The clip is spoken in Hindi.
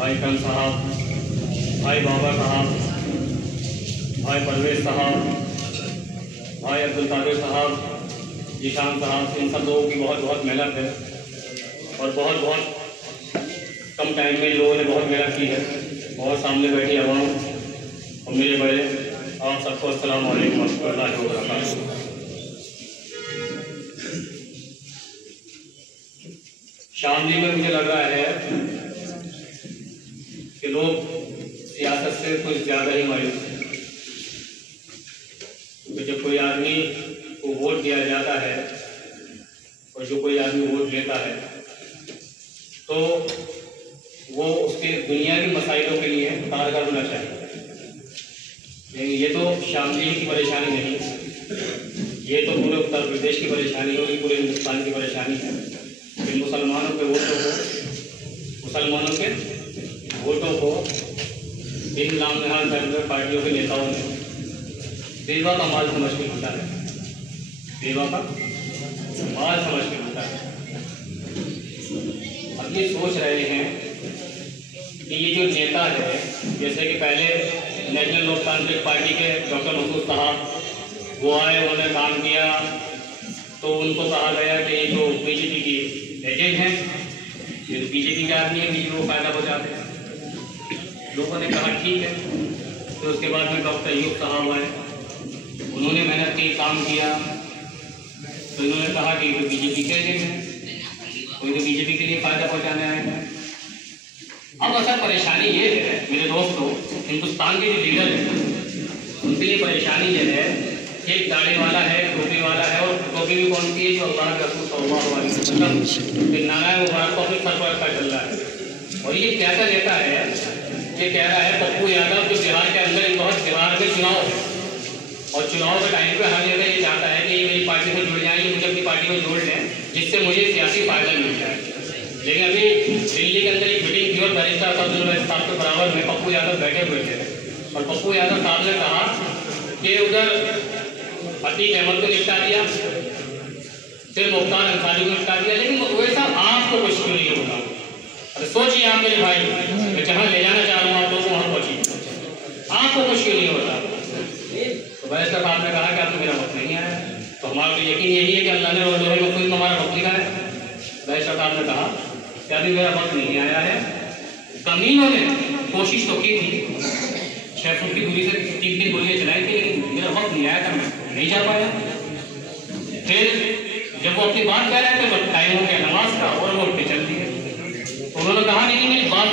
भाई कम साहब, भाई बाबा साहब, भाई परवेज साहब, भाई अब्दुल कादिर साहब, जीशान साहब, इन सब लोगों की बहुत बहुत मेहनत है और बहुत बहुत कम टाइम में लोगों ने बहुत मेहनत की है। और सामने बैठी अवाम और मेरे बड़े, आप सबको अस्सलाम वालेकुम रहमतुल्लाहि व बरकातुहू। शामली में मुझे लग रहा है कि लोग सियासत से कुछ ज़्यादा ही मायूस हैं, क्योंकि जब कोई आदमी को वोट दिया जाता है और जो कोई आदमी वोट लेता है तो वो उसके दुनियावी मसाइलों के लिए कारगर होना चाहिए। लेकिन ये तो शामली की परेशानी नहीं, ये तो पूरे उत्तर प्रदेश की परेशानी होगी, पूरे हिंदुस्तान की परेशानी है कि मुसलमानों के वोटों को इन नामनहाल धर्म पार्टियों के नेताओं ने देवा का माल समझ के लूटा है, देवा का माल समझ के लूटा है। अब ये सोच रहे हैं कि ये जो नेता है, जैसे कि पहले नेशनल लोकतांत्रिक पार्टी के डॉक्टर मसूद साहब वो आए, उन्होंने काम किया, तो उनको कहा गया कि ये जो बीजेपी की एजेंट हैं, ये तो बीजेपी के आदमी है, बीजेपी को फायदा पहुँचाते हैं। लोगों ने कहा ठीक है। तो उसके बाद में डॉक्टर अयूब साहब आए, उन्होंने मेहनत की, काम किया, तो इन्होंने कहा कि ये तो बीजेपी के एजेंट हैं, कोई तो बीजेपी के लिए फायदा पहुँचाने आए हैं। अब असल परेशानी ये है मेरे दोस्तों, हिंदुस्तान के जो लीडर हैं उनके लिए परेशानी ये है, एक दाढ़ी वाला है, टोपी वाला है, और टोपी भी कौन सी है, जो अल्लाह के रसूल सल्लल्लाहु अलैहि वसल्लम नारा मुबारक को अपने सर पर रखा चल रहा है। और ये क्या लेता है, ये कह रहा है पप्पू यादव जो बिहार के अंदर एक बहुत बिहार में चुनाव है और चुनाव के टाइम पे हर जगह ये चाहता है कि ये मेरी पार्टी में जुड़ जाए, मुझे अपनी पार्टी में जोड़ लें जिससे मुझे सियासी फायदा मिल जाए। लेकिन अभी दिल्ली के अंदर एक मीटिंग थी और बैरिस्टर साहब के बराबर में पप्पू यादव बैठे हुए थे और पप्पू यादव साहब ने कहा कि उधर अतीक अहमद को निपटा दिया, फिर मुख्तार अंसारी को निपटा दिया, लेकिन वैसा आपको कुछ क्यों नहीं होगा। अरे सोचिए आप मेरे भाई, मैं जहाँ ले जाना चाह रहा हूँ आप लोग वहाँ पहुँचिए, आपको कुछ क्यों नहीं होता। तो बैरिस्टर साहब ने कहा कि आपको मेरा वक्त नहीं आया, तो हमारा तो यकीन यही है कि अल्लाह ने लोहे मखसूस में हमारा वक्त लिखा है। बैरिस्टर साहब ने कहा कि अभी मेरा वक्त नहीं आया है। कमीनों ने कोशिश तो की थी, 6 फुट की दूरी से 3 दिन गोलियाँ चलाई थी, लेकिन मेरा वक्त नहीं आया था, मैं नहीं जा पाया। फिर जब वो अपनी बात कह रहे थे तो टाइम हो गया नमाज का और वो उठ के चल दिए। तो उन्होंने कहा नहीं मेरी बात